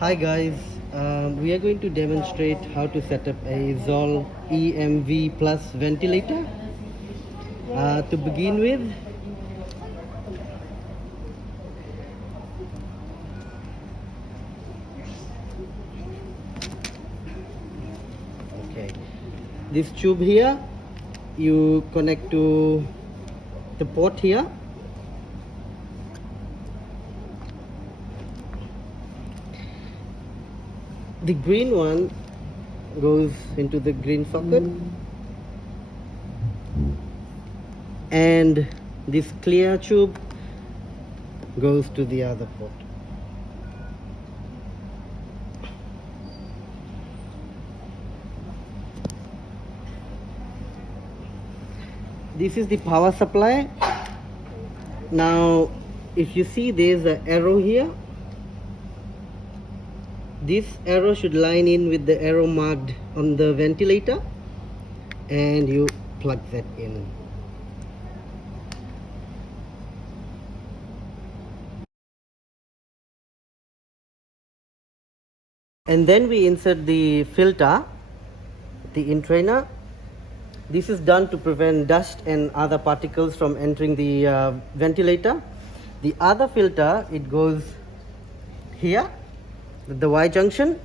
Hi guys, we are going to demonstrate how to set up a Zoll EMV Plus ventilator. To begin with, okay, this tube here, you connect to the port here. The green one goes into the green socket, and this clear tube goes to the other port. This is the power supply. Now if you see, there's an arrow here. This arrow should line in with the arrow marked on the ventilator, and you plug that in. And then we insert the filter, the entrainer. This is done to prevent dust and other particles from entering the ventilator. The other filter, it goes here, the Y junction.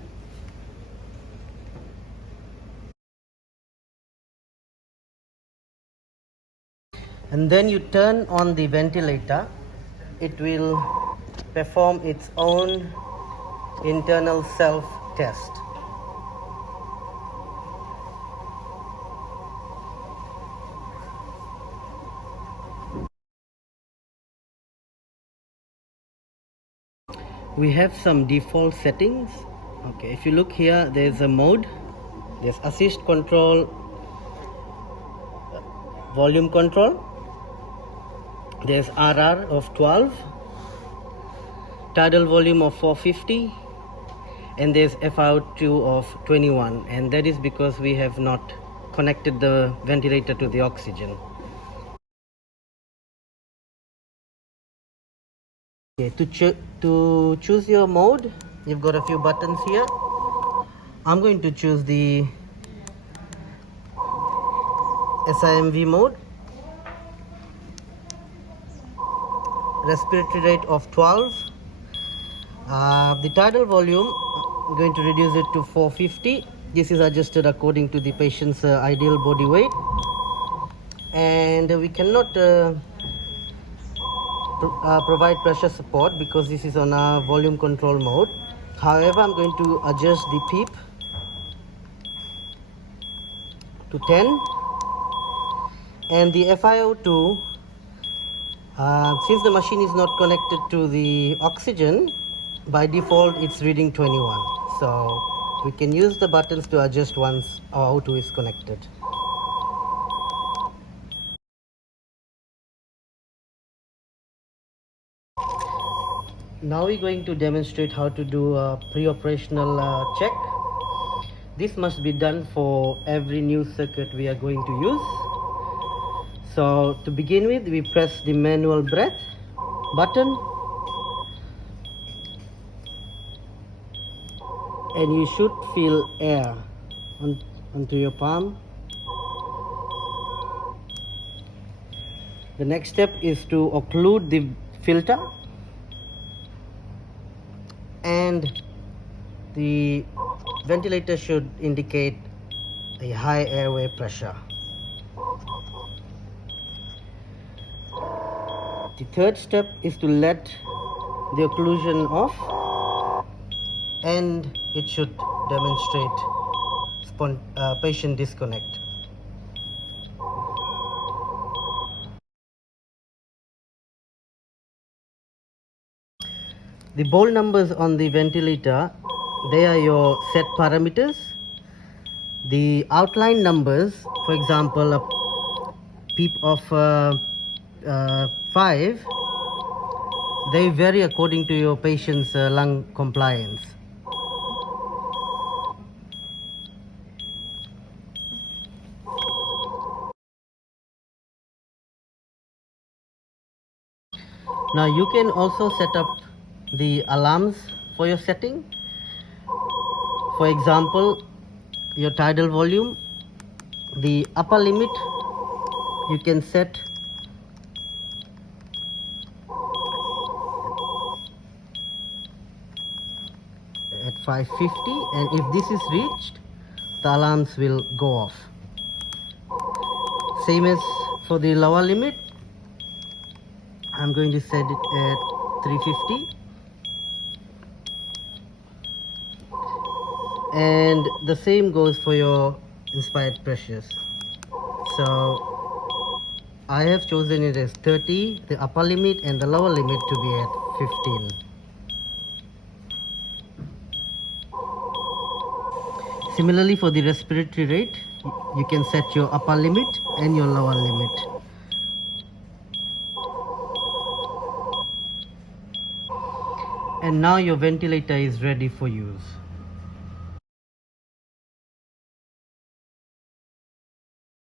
And then you turn on the ventilator. It will perform its own internal self-test. We have some default settings. Okay, if you look here, there's a mode, there's assist control, volume control, there's RR of 12, tidal volume of 450, and there's FiO2 of 21, and that is because we have not connected the ventilator to the oxygen. Okay, to choose your mode, you've got a few buttons here. I'm going to choose the SIMV mode. Respiratory rate of 12. The tidal volume, I'm going to reduce it to 450. This is adjusted according to the patient's ideal body weight. And we cannot provide pressure support because this is on a volume control mode. However, I'm going to adjust the PEEP to 10, and the FiO2, since the machine is not connected to the oxygen, by default it's reading 21. So we can use the buttons to adjust once our O2 is connected. Now we're going to demonstrate how to do a pre-operational check. This must be done for every new circuit we are going to use. So to begin with, we press the manual breath button, and you should feel air onto your palm. The next step is to occlude the filter, and the ventilator should indicate a high airway pressure. The third step is to let the occlusion off, and it should demonstrate patient disconnect. The bold numbers on the ventilator, they are your set parameters. The outline numbers, for example, a PEEP of 5, they vary according to your patient's lung compliance. Now you can also set up the alarms for your setting. For example, your tidal volume, the upper limit you can set at 550, and if this is reached, the alarms will go off. Same as for the lower limit, I'm going to set it at 350, and the same goes for your inspired pressures. So I have chosen it as 30, the upper limit, and the lower limit to be at 15. Similarly, for the respiratory rate, you can set your upper limit and your lower limit. And now your ventilator is ready for use.